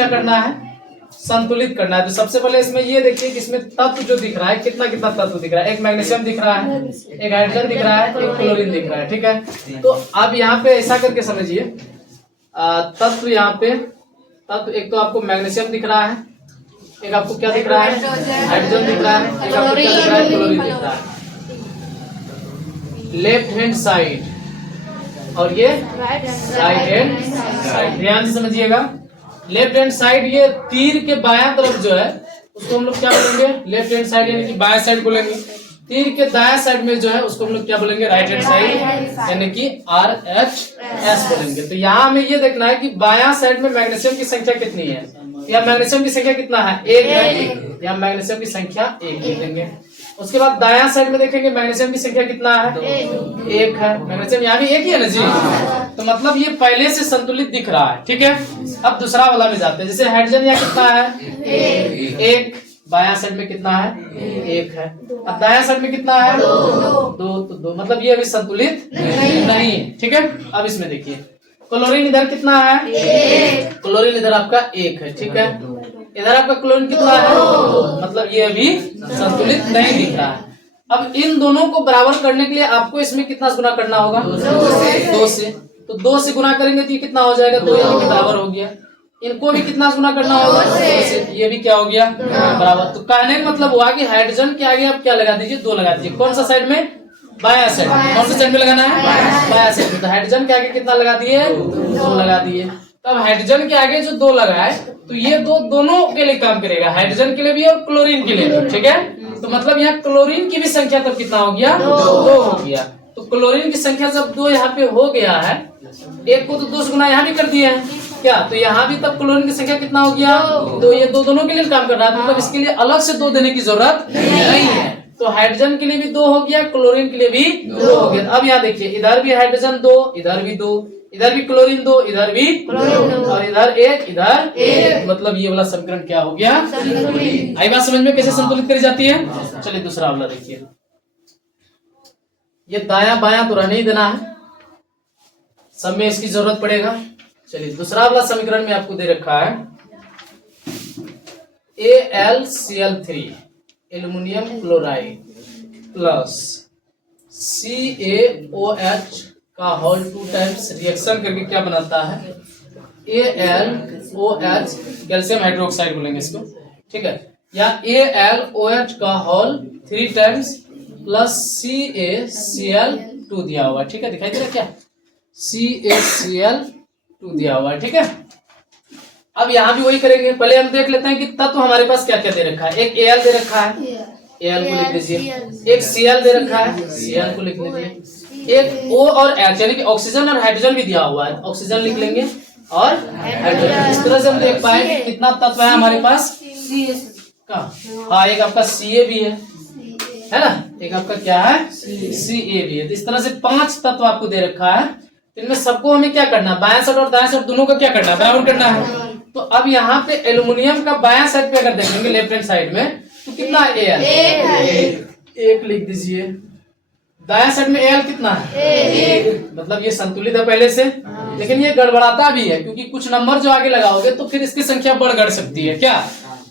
क्या करना है, संतुलित करना है। तो सबसे पहले इसमें ये देखिए कि इसमें तत्व जो दिख रहा है कितना कितना तत्व दिख रहा है। एक मैग्नीशियम दिख रहा है, एक हाइड्रोजन दिख रहा है, एक क्लोरीन दिख रहा है, ठीक है। तो अब यहाँ पे ऐसा करके समझिए, तत्व यहाँ पे तत्व एक तो आपको मैग्नीशियम दिख रहा है, एक आपको क्या दिख रहा है, हाइड्रोजन दिख रहा है, एक आपको क्या दिख रहा है, क्लोरीन दिख रहा है। लेफ्ट हैंड साइड और ये राइट हैंड साइड, ध्यान से समझिएगा। लेफ्ट हैंड साइड ये तीर के बायां तरफ जो है उसको हम लोग क्या बोलेंगे, लेफ्ट हैंड साइड यानी कि बायां साइड बोलेंगे। तीर के दायां साइड में जो है उसको हम लोग क्या बोलेंगे, राइट हैंड साइड यानी कि RHS बोलेंगे। तो यहाँ हमें ये देखना है कि बायां साइड में मैग्नीशियम की संख्या कितनी है। या मैग्नीशियम की संख्या कितना है, 1 है। या मैग्नीशियम की संख्या 1 लिख देंगे। उसके बाद दायां साइड में देखेंगे मैग्नीशियम की संख्या कितना है, 1 है। मैग्नीशियम यहाँ भी 1 ही है ना जी। तो मतलब ये पहले से संतुलित दिख रहा है, ठीक है। अब दूसरा वाला में जाते हैं। जैसे हाइड्रोजन यहाँ कितना है, 1, बायां साइड में कितना है, 1 है। अब दायां साइड में कितना है, 2, तो 2, मतलब ये अभी संतुलित नहीं है, ठीक है। अब इसमें देखिए क्लोरीन इधर कितना है, क्लोरीन इधर आपका 1 है, ठीक है। इधर आपका क्लोरीन कितना है, 2, मतलब ये अभी संतुलित नहीं दिख रहा है। अब इन दोनों को बराबर करने के लिए आपको इसमें कितना गुना करना होगा, 2 से। तो 2 से गुना करेंगे तो ये कितना हो जाएगा, 2 यानी कि बराबर हो गया। इनको भी कितना गुना करना होगा, 2 से, ये भी क्या हो गया, बराबर। तो कहने का मतलब हुआ कि हाइड्रोजन के आगे आप क्या लगा दीजिए, 2 लगा दीजिए। कौन सा साइड में, बायां साइड। कौन सा साइड में लगाना है, बायां साइड में। तो हाइड्रोजन के आगे कितना लगा दिए, 2 लगा दिए। तब हाइड्रोजन के आगे जो 2 लगाए तो ये 2 दोनों के लिए काम करेगा, हाइड्रोजन के लिए भी और क्लोरीन के लिए भी, ठीक है। तो मतलब यहाँ क्लोरीन की भी संख्या तब कितना हो गया, 2 हो गया। तो क्लोरीन की संख्या जब 2 यहाँ पे हो गया है, 1 को तो 2 से गुना यहाँ भी कर दिए हैं क्या, तो यहाँ भी तब क्लोरीन की संख्या कितना हो गया, 2। ये 2 दोनों के लिए काम कर रहा है, मतलब इसके लिए अलग से 2 देने की जरूरत नहीं है। तो हाइड्रोजन के लिए भी 2 हो गया, क्लोरीन के लिए भी 2 हो गया। अब यहाँ देखिए इधर भी हाइड्रोजन 2, इधर भी 2, इधर भी क्लोरीन 2, इधर भी और इधर 1, इधर 1, मतलब ये वाला समीकरण क्या हो गया, आई बात समझ में कैसे संतुलित करी जाती है। चलिए दूसरा वाला देखिए, ये दायां बायां तो रहने ही देना है, सब में इसकी जरूरत पड़ेगा। चलिए दूसरा वाला समीकरण में आपको दे रखा है AlCl3 aluminium chloride plus CaOH का होल 2 टाइम्स रिएक्शन करके क्या बनाता है, AlOH, कैल्शियम हाइड्रोक्साइड बोलेंगे इसको, ठीक है। या AlOH का होल 3 टाइम्स प्लस CaCl2 दिया हुआ है, ठीक है। दिखाई दे रहा है क्या, CaCl2 दिया हुआ है, ठीक है। अब यहाँ भी वही करेंगे। पहले हम देख लेते हैं कि तत्व हमारे पास क्या क्या दे रखा है। एक Al दे रखा है, Al को लिख लीजिए। एक Cl दे रखा है, Cl को लिख लीजिए। एक O और H यानी कि ऑक्सीजन और हाइड्रोजन भी दिया हुआ है, ऑक्सीजन लिख लेंगे और हाइड्रोजन। इस तरह से हम देख पाए कि कितना तत्व है हमारे पास का। हाँ, एक आपका Ca भी है ना, एक आपका क्या है, Ca भी है। तो इस तरह से 5 तत्व आपको दे रखा है। इनमें सबको हमें क्या करना है, बायां साइड और दायां साइड दोनों का क्या करना है, बराबर करना है। तो अब यहाँ पे एल्युमिनियम का बायां साइड पे अगर देखेंगे लेफ्ट हैंड साइड में तो कितना है, एक लिख दीजिए। दायां साइड में Al कितना है, मतलब ये संतुलित है पहले से। लेकिन ये गड़बड़ाता भी है क्योंकि कुछ नंबर जो आगे लगाओगे तो फिर इसकी संख्या बढ़ सकती है क्या।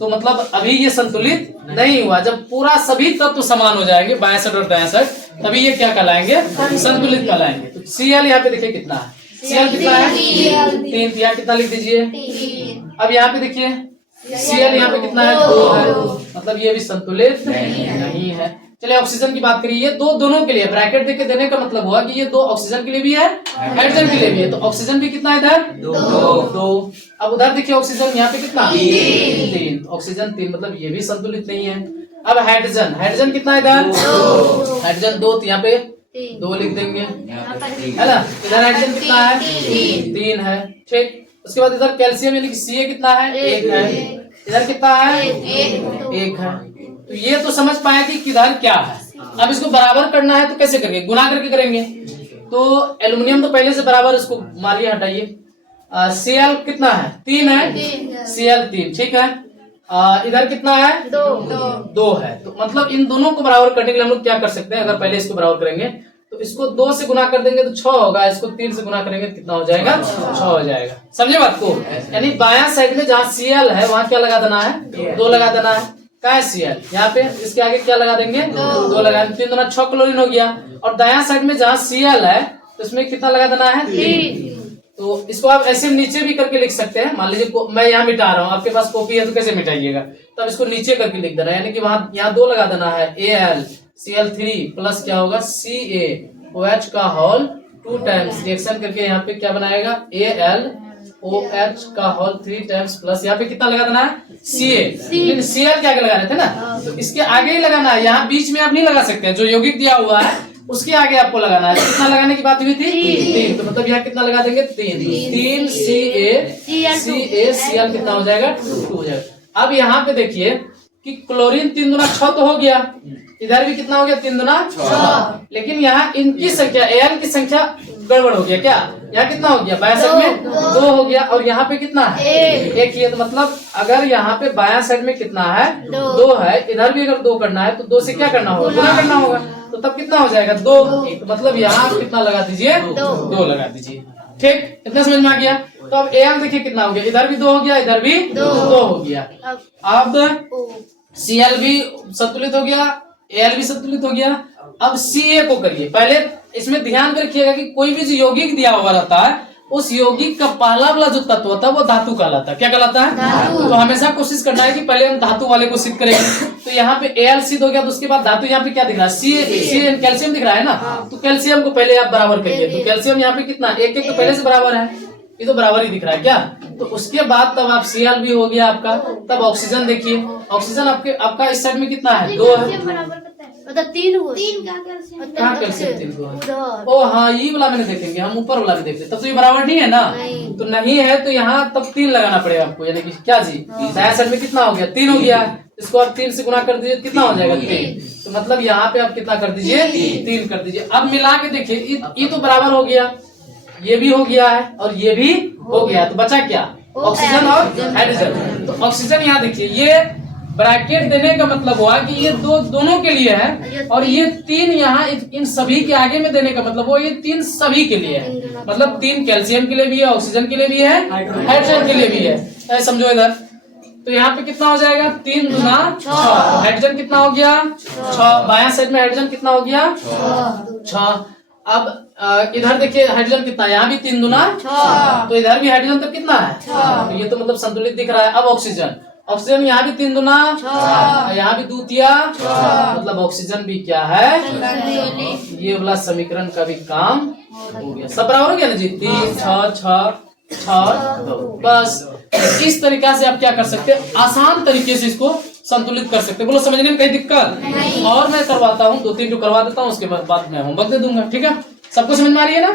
तो मतलब अभी ये संतुलित नहीं हुआ। जब पूरा सभी तत्व समान हो जाएंगे बायां साइड और दायां साइड, तभी ये क्या कहलाएंगे, संतुलित कहलाएंगे। तो Cl यहाँ पे देखिए कितना है, Cl कितना है, 3। यहाँ कितना लिख दीजिए। अब यहाँ पे देखिए Cl यहाँ पे कितना है, 2 है, मतलब ये भी संतुलित नहीं है। चलिए ऑक्सीजन की बात करिए, ये दोनों के लिए ब्रैकेट देके देने का मतलब हुआ कि ये 2 ऑक्सीजन के लिए भी है, हाइड्रोजन के लिए भी है। तो ऑक्सीजन भी कितना है इधर, 2। अब उधर देखिए ऑक्सीजन यहाँ पे कितना, 3, ऑक्सीजन 3, मतलब ये भी संतुलित नहीं है। अब हाइड्रोजन कितना है इधर, हाइड्रोजन 2, तो यहाँ पे 2 लिख देंगे, है ना। इधर हाइड्रोजन कितना है, 3 है, ठीक। उसके बाद इधर कैल्शियम यानी कि Ca कितना है, 1 है। इधर कितना है, 1 है। तो ये तो समझ पाए कि किधर क्या है। अब इसको बराबर करना है तो कैसे करेंगे, गुना करके करेंगे। तो एल्युमिनियम तो पहले से बराबर, इसको मारिए, हटाइए। Cl कितना है, 3 है, Cl 3, ठीक है। इधर कितना है, 2 है। तो मतलब इन दोनों को बराबर करने के लिए हम लोग क्या कर सकते हैं, अगर पहले इसको बराबर करेंगे तो इसको 2 से गुना कर देंगे तो 6 होगा, इसको 3 से गुना करेंगे कितना हो जाएगा? 6 हो जाएगा। समझे बात को? यानी बायां साइड में जहाँ Cl है वहाँ क्या लगा देना है? 2 लगा देना है। क्या है Cl? यहाँ पे इसके आगे क्या लगा देंगे? 2 लगा, 3 दूना 6 क्लोरीन हो गया। और दायां साइड में जहाँ Cl है तो इसमें कितना लगा देना है? 3। तो इसको आप ऐसे नीचे भी करके लिख सकते हैं। मान लीजिए मैं यहाँ मिटा रहा हूँ, आपके पास कॉपी है तो कैसे मिटाइएगा? तब इसको नीचे करके लिख देना है, यानी कि वहां यहाँ 2 लगा देना है। AlCl3 प्लस क्या होगा? CaOH का होल 2 टाइम्स रिएक्शन करके यहाँ पे क्या बनाएगा? AlOH का होल 3 टाइम्स प्लस यहाँ पे कितना लगा देना है? Ca। लेकिन Cl के आगे लगा रहे थे ना, तो इसके आगे ही लगाना है, यहाँ बीच में आप नहीं लगा सकते हैं। जो यौगिक दिया हुआ है उसके आगे आपको लगाना है। कितना लगाने की बात हुई थी? 3। तो मतलब यहाँ कितना लगा देंगे? 3 CaCl कितना हो जाएगा? 2 हो जाएगा। अब यहाँ पे देखिए कि क्लोरीन 3 दूना 6 तो हो गया, इधर भी कितना हो गया? 3 दूना 6। लेकिन यहाँ इनकी संख्या Al की संख्या गड़बड़ हो गया। क्या यहाँ कितना हो गया? बायां साइड में 2 हो गया और यहाँ पे कितना है? 1 ही है। तो मतलब अगर यहाँ पे बायां साइड में कितना है? 2 है, इधर भी अगर 2 करना है तो 2 से क्या करना होगा? गुना करना होगा। तो तब कितना हो जाएगा? 2। तो मतलब यहाँ कितना लगा दीजिए? 2 लगा दीजिए। ठीक, इतना समझ में आ गया? तो अब Al देखिए कितना हो गया? इधर भी 2 हो गया, इधर भी 2 हो गया। अब Cl भी संतुलित हो गया, Al भी संतुलित हो गया। अब Ca को करिए। पहले इसमें ध्यान रखिएगा कि कोई भी जो यौगिक दिया हुआ रहता है उस यौगिक का पहला वाला जो तत्व होता है वो धातु कहलाता है। क्या कहलाता है? तो हमेशा कोशिश करना है कि पहले हम धातु वाले को सिद्ध करेंगे। तो यहाँ पे Al सिद्ध हो गया, तो उसके बाद धातु यहाँ पे क्या दिख रहा है? Ca कैल्शियम दिख रहा है ना, तो कैल्शियम को पहले आप बराबर करिए। तो कैल्शियम यहाँ पे कितना? 1 1 तो पहले से बराबर है, ये तो बराबर ही दिख रहा है क्या? तो उसके बाद तब आप Cl भी हो गया आपका। तब ऑक्सीजन देखिए, ऑक्सीजन आपका इस साइड में कितना है? 2 है। मतलब 3 हुआ। कहाँ कैल्शियम 3 को है? ओ हाँ, ये वाला में देखेंगे हम, ऊपर वाला भी देखते, तब तो ये बराबर नहीं है ना। तो नहीं है तो यहाँ तब 3 लगाना पड़ेगा आपको, यानी कि क्या जी? दायां साइड में कितना हो गया? 3 हो गया। इसको आप 3 से गुना कर दीजिए, कितना हो जाएगा? 3। तो मतलब यहाँ पे आप कितना कर दीजिए? 3 कर दीजिए। अब मिला के देखिए, ये तो बराबर हो गया, ये भी हो गया है और ये भी हो गया। तो बचा क्या? ऑक्सीजन और हाइड्रोजन। तो ऑक्सीजन यहाँ देखिए, ये ब्रैकेट देने का मतलब हुआ कि ये दोनों के लिए है, और ये 3 यहाँ इन सभी के आगे में देने का मतलब वो ये 3 सभी के लिए है। मतलब 3 कैल्शियम के लिए भी है, ऑक्सीजन के लिए भी है, हाइड्रोजन के लिए भी है। समझो इधर, तो यहाँ पे कितना हो जाएगा? 3 दूना 6। हाइड्रोजन कितना हो गया? 6। बायां साइड में हाइड्रोजन कितना हो गया? 6। अब इधर देखिए हाइड्रोजन कितना है? यहाँ भी 3 दूना 6। तो इधर भी हाइड्रोजन तब कितना है? 6। तो ये तो मतलब संतुलित दिख रहा है। अब ऑक्सीजन, ऑक्सीजन यहाँ भी 3 दूना 6, यहाँ भी 2 तिया 6, मतलब ऑक्सीजन भी क्या है? ये वाला समीकरण का भी काम हो गया। सब बराबर हो गया ना जी? 3 6 6 6 2। बस इस तरीका से आप क्या कर सकते हैं? आसान तरीके से इसको संतुलित कर सकते हैं। बोलो समझने में कहीं दिक्कत? और मैं करवाता हूँ, 2 3 तो करवा देता हूँ, उसके बाद मैं होमवर्क दे दूंगा। ठीक है, सबको समझ में आ रही है ना?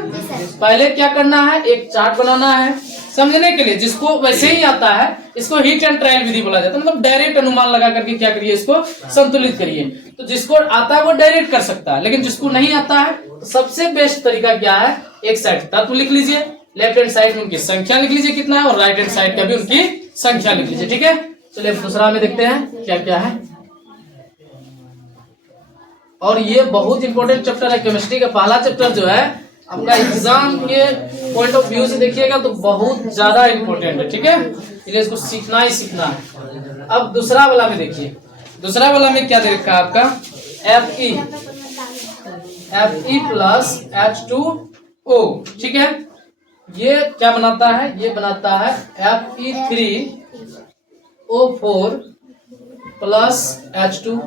पहले क्या करना है? एक चार्ट बनाना है समझने के लिए। जिसको वैसे ही आता है इसको हीट एंड ट्रायल विधि बोला जाता है, मतलब डायरेक्ट अनुमान लगा करके क्या करिए? इसको संतुलित करिए। तो जिसको आता है वो डायरेक्ट कर सकता है, लेकिन जिसको नहीं आता है तो सबसे बेस्ट तरीका क्या है? एक साइड तत्व लिख लीजिए, लेफ्ट हैंड साइड में उनकी संख्या लिख लीजिए कितना है, और राइट हैंड साइड का भी उनकी संख्या लिख लीजिए। ठीक है, चलिए दूसरा में देखते हैं क्या क्या है। और ये बहुत इंपॉर्टेंट चैप्टर है, केमिस्ट्री का पहला चैप्टर जो है आपका एग्जाम के पॉइंट ऑफ व्यू से देखिएगा तो बहुत ज्यादा इंपॉर्टेंट है। ठीक है, इसलिए इसको सीखना ही सीखना है। अब दूसरा वाला में देखिए, दूसरा वाला में क्या दे रखा है आपका? Fe plus H2O। ठीक है, ये क्या बनाता है? ये बनाता है Fe3O4 प्लस H2।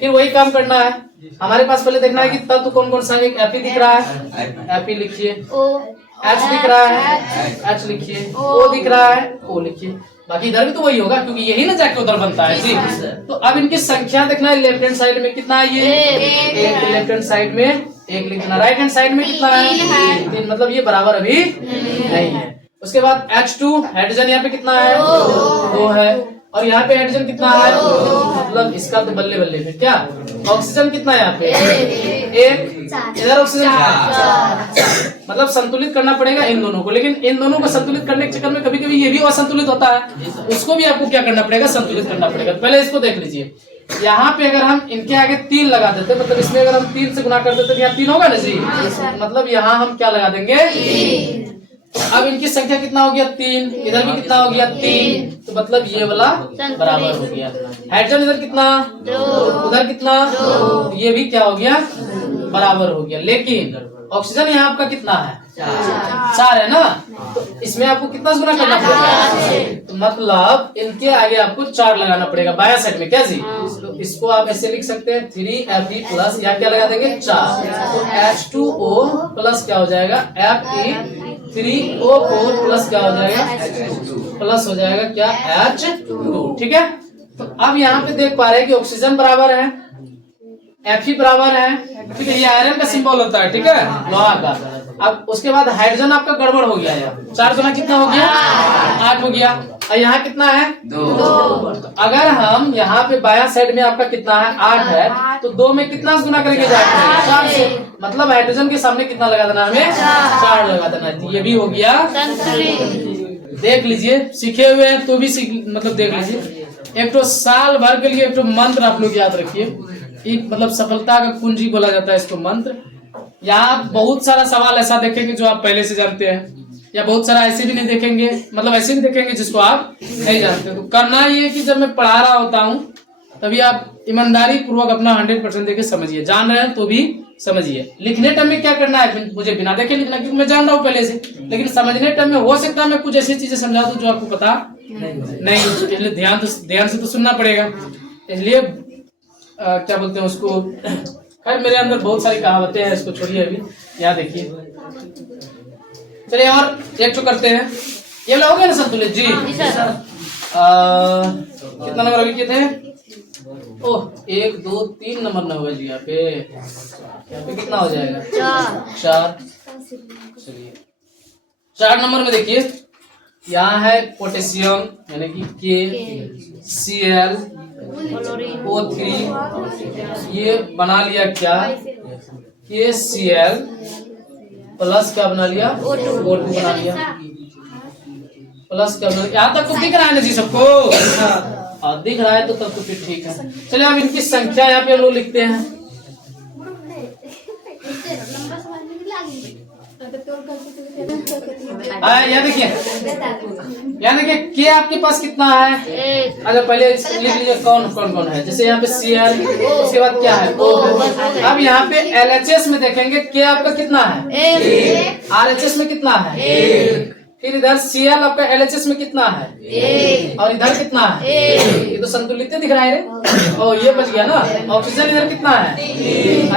फिर वही काम करना है, हमारे पास पहले देखना है कि तत्व कौन कौन सा है। Fe दिख रहा है, Fe लिखिए। H दिख रहा है, H लिखिए। O दिख रहा है, O लिखिए। बाकी इधर भी तो वही होगा क्योंकि यही ना जाके उधर बनता है जी। तो अब इनकी संख्या देखना है, लेफ्ट हैंड साइड में कितना है? ये एक लेफ्ट हैंड साइड में 1 लिखना, राइट हैंड साइड में कितना है? 3। मतलब ये बराबर अभी नहीं है। उसके बाद H2 हाइड्रोजन यहाँ पे कितना है? 2 है, और यहाँ पे हाइड्रोजन कितना है? मतलब इसका तो बल्ले बल्ले में क्या? ऑक्सीजन कितना है यहाँ पे? 1। इधर ऑक्सीजन मतलब संतुलित करना पड़ेगा इन दोनों को, लेकिन इन दोनों को संतुलित करने के चक्कर में कभी कभी ये भी असंतुलित होता है, उसको भी आपको क्या करना पड़ेगा? संतुलित करना पड़ेगा। पहले इसको देख लीजिए, यहाँ पे अगर हम इनके आगे 3 लगा देते, मतलब इसमें अगर हम 3 से गुना कर देते तो यहाँ 3 होगा ना जी। मतलब यहाँ हम क्या लगा देंगे 3। अब इनकी संख्या कितना हो गया 3, इधर भी कितना हो गया 3, तो मतलब ये वाला बराबर हो गया। हाइड्रोजन इधर कितना 2, उधर कितना 2, ये भी क्या हो गया बराबर हो गया। लेकिन ऑक्सीजन यहाँ आपका कितना है 4 है ना, तो इसमें आपको कितना गुना करना पड़ेगा, तो मतलब इनके आगे आपको 4 लगाना पड़ेगा बाया साइड में, क्या जी। तो इसको आप ऐसे लिख सकते हैं 3Fe प्लस, या क्या लगा देंगे 4, तो H2O प्लस क्या हो जाएगा Fe3O4 प्लस क्या हो जाएगा प्लस हो जाएगा क्या H2। ठीक है, तो अब यहाँ पे देख पा रहे हैं कि ऑक्सीजन बराबर है, Fe बराबर है, ठीक है, ये आयरन का सिंबल होता है, ठीक है, लोहा का। अब उसके बाद हाइड्रोजन आपका गड़बड़ हो गया है, 4 गुना कितना हो गया 8 हो गया, और यहाँ कितना है 2। तो अगर हम यहाँ पे बाया साइड में आपका कितना है 8 है, तो 2 में कितना गुना करेंगे 4 से, मतलब हाइड्रोजन के सामने कितना लगा देना हमें 4 लगा देना है। तो ये भी हो गया। देख लीजिए, सीखे हुए हैं तो भी मतलब देख लीजिए, एक तो साल भर के लिए एक तो मंत्र आप लोग याद रखिए, एक मतलब सफलता का कुंजी बोला जाता है इसको मंत्र। यहाँ आप बहुत सारा सवाल ऐसा देखेंगे जो आप पहले से जानते हैं, या बहुत सारा ऐसे भी नहीं देखेंगे, मतलब ऐसे भी देखेंगे जिसको आप नहीं जानते। तो करना ये है कि जब मैं पढ़ा रहा होता हूँ तभी आप ईमानदारी पूर्वक अपना 100% देके समझिए, जान रहे हैं तो भी समझिए। लिखने टाइम में क्या करना है, मुझे बिना देखे लिखना, क्योंकि मैं जान रहा हूँ पहले से, लेकिन समझने टाइम में हो सकता है मैं कुछ ऐसी चीजें समझा दूं जो आपको पता नहीं, इसलिए ध्यान से तो सुनना पड़ेगा। इसलिए क्या बोलते हैं उसको, खैर मेरे अंदर बहुत सारी कहावतें हैं, इसको छोड़िए अभी। यहाँ देखिए, चलिए और एक तो करते हैं, ये लोगे ना संतुलित जी। कितना नंबर अभी किए थे, ओह 1 2 3 नंबर न होगा जी। यहाँ पे कितना हो जाएगा 4। चलिए 4 नंबर में देखिए, यहाँ है पोटेशियम यानी कि KCl O3, ये बना लिया क्या KCl प्लस क्या बना लिया O2 बना लिया, प्लस क्या बना लिया। यहाँ तक तो दिख रहा है ना जी सबको, और दिख रहा है तो तब तो फिर ठीक है। चलिए अब इनकी संख्या यहाँ पे हम लोग लिखते हैं। यहाँ देखिए के आपके पास कितना है, अच्छा पहले लिख लीजिए कौन कौन है। जैसे यहाँ पे Cl, उसके बाद क्या है O है। अब यहाँ पे LHS में देखेंगे के आपका कितना है, RHS में कितना है, फिर इधर Cl आपका LHS में कितना है, और इधर कितना है, ये तो संतुलित दिख रहा है रे, ओ ये बच गया ना। ऑक्सीजन इधर कितना है,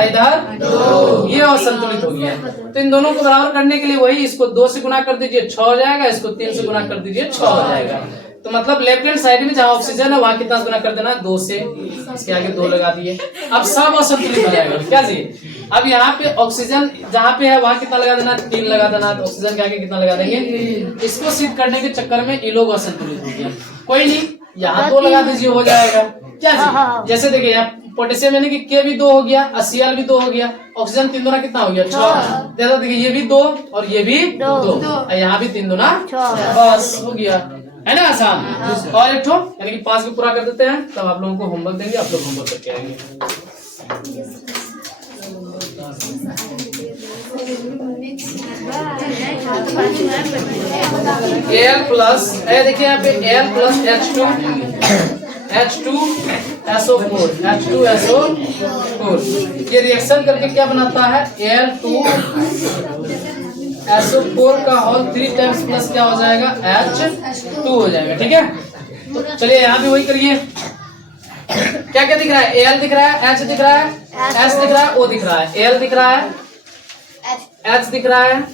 इधर ये और संतुलित हो गया। तो इन दोनों को बराबर करने के लिए वही, इसको 2 से गुना कर दीजिए 6 हो जाएगा, इसको 3 से गुना कर दीजिए 6 हो जाएगा। तो मतलब लेफ्ट हैंड साइड में जहाँ ऑक्सीजन है वहाँ कितना गुना कर देना 2 से, इसके आगे 2 लगा दिए। अब सब असंतुलित हो जाएगा क्या जी। अब यहाँ पे ऑक्सीजन जहाँ पे है वहाँ कितना लगा देना 3 लगा देना, तो ऑक्सीजन के आगे कितना लगा देंगे। इसको सिद्ध करने के चक्कर में ये लोग असंतुलित हो गया, कोई नहीं यहाँ 2 लगा दीजिए हो जाएगा क्या जी। जैसे देखिए यहाँ पोटेशियम यानी कि के भी 2 हो गया, Cl भी 2 हो गया, ऑक्सीजन 3 दूना कितना हो गया 6। देखिए ये भी 2 और ये भी 2, यहाँ भी 3 दूना 6, बस हो गया, है ना आसान। और एक ठो यानी कि 5 को पूरा कर देते हैं, तब आप लोगों को होमवर्क देंगे, आप लोग होमवर्क करके आएंगे। Al प्लस, देखिए यहाँ पे Al प्लस H2SO4 ये रिएक्शन करके क्या बनाता है Al2SO4 का होल 3 टाइम्स प्लस क्या हो जाएगा H2 हो जाएगा। ठीक है, तो चलिए यहाँ भी वही करिए। क्या क्या दिख रहा है, Al दिख रहा है, H दिख रहा है, S दिख रहा है, O दिख रहा है, Al दिख रहा है, H दिख रहा है,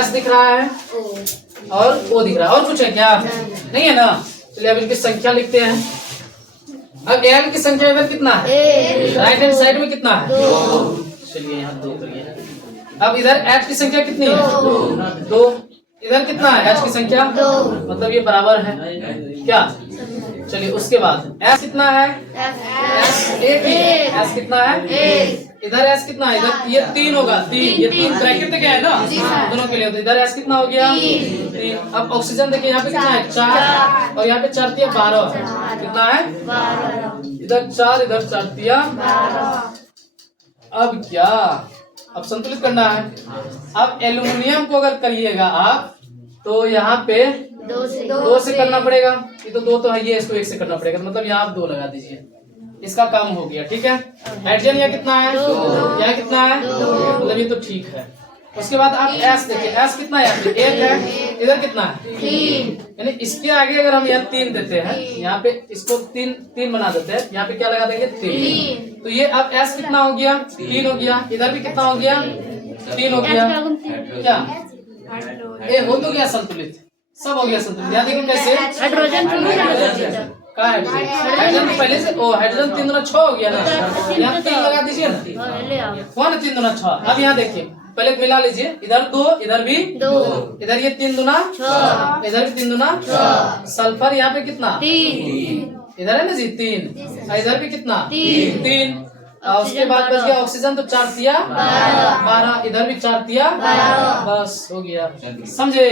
S दिख रहा है और O दिख रहा है। और कुछ है क्या, नहीं है ना। चलिए अब इनकी संख्या लिखते हैं। अब Al की संख्या इधर कितना है, राइट हैंड साइड में कितना है 2। चलिए यहाँ 2 करिए। अब इधर H की संख्या कितनी है 2, इधर कितना है H की संख्या 2, मतलब ये बराबर है क्या। चलिए उसके बाद एस कितना है, एस एक ही है, एस कितना है, इधर एस कितना है, इधर ये 3 होगा, 3 ये 3 ब्रैकेट में क्या है ना दोनों के लिए, तो इधर एस कितना हो गया 3। अब ऑक्सीजन देखिए यहाँ पे कितना है 4 और यहाँ पे 4 तिया 12 कितना है 12, इधर 4 इधर 4 तिया 12। अब क्या, अब संतुलित करना है। अब एल्युमिनियम को अगर करिएगा आप तो यहाँ पे 2 से करना पड़ेगा, ये तो 2 तो है, ये इसको 1 से करना पड़ेगा, मतलब यहाँ आप 2 लगा दीजिए, इसका काम हो गया। ठीक है, हाइड्रोजन यहाँ कितना है, यहाँ कितना है, मतलब ये तो ठीक है। उसके बाद आप एस देखिए, एस कितना है, यहाँ पे 1 है, इधर कितना है 3, यानी इसके आगे अगर हम यहाँ 3 देते हैं, यहाँ पे इसको 3 बना देते हैं, यहाँ पे क्या लगा देंगे 3, तो ये अब एस कितना हो गया 3 हो गया, इधर भी कितना हो गया 3 हो गया, क्या ये हो तो गया संतुलित, सब हो गया संतुलित। यहाँ देखिए कैसे हाइड्रोजन का हाइड्रोजन पहले से, ओ हाइड्रोजन 3 दूना 6 हो गया ना, यहाँ 3 लगा दीजिए ना, हुआ ना 3 दूना 6। अब यहाँ देखिए पहले मिला लीजिए, इधर 2 इधर भी 2, इधर ये 3 दूना 6, इधर भी 3 दूना 6, सल्फर यहाँ पे कितना 3, इधर है ना जी 3, इधर भी कितना 3, उसके बाद बच गया ऑक्सीजन, तो 4 तिया 12, इधर भी 4 तिया 12, बस हो गया, समझे।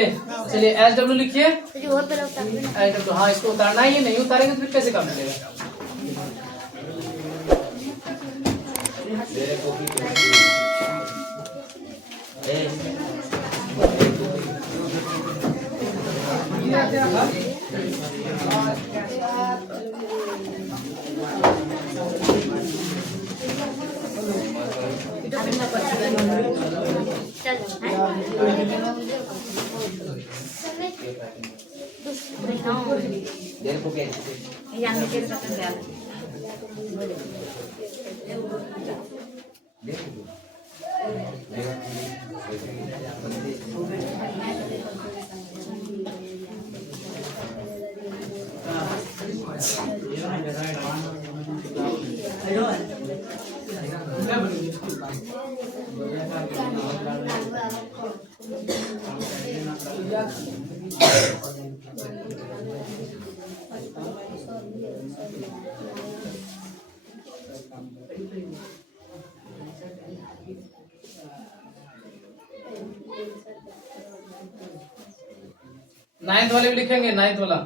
चलिए SW लिखिए, SW, हाँ इसको उतारना ही है, नहीं उतारेंगे तो फिर कैसे काम चलेगा। नाइन्थ वाले भी लिखेंगे, नाइन्थ वाला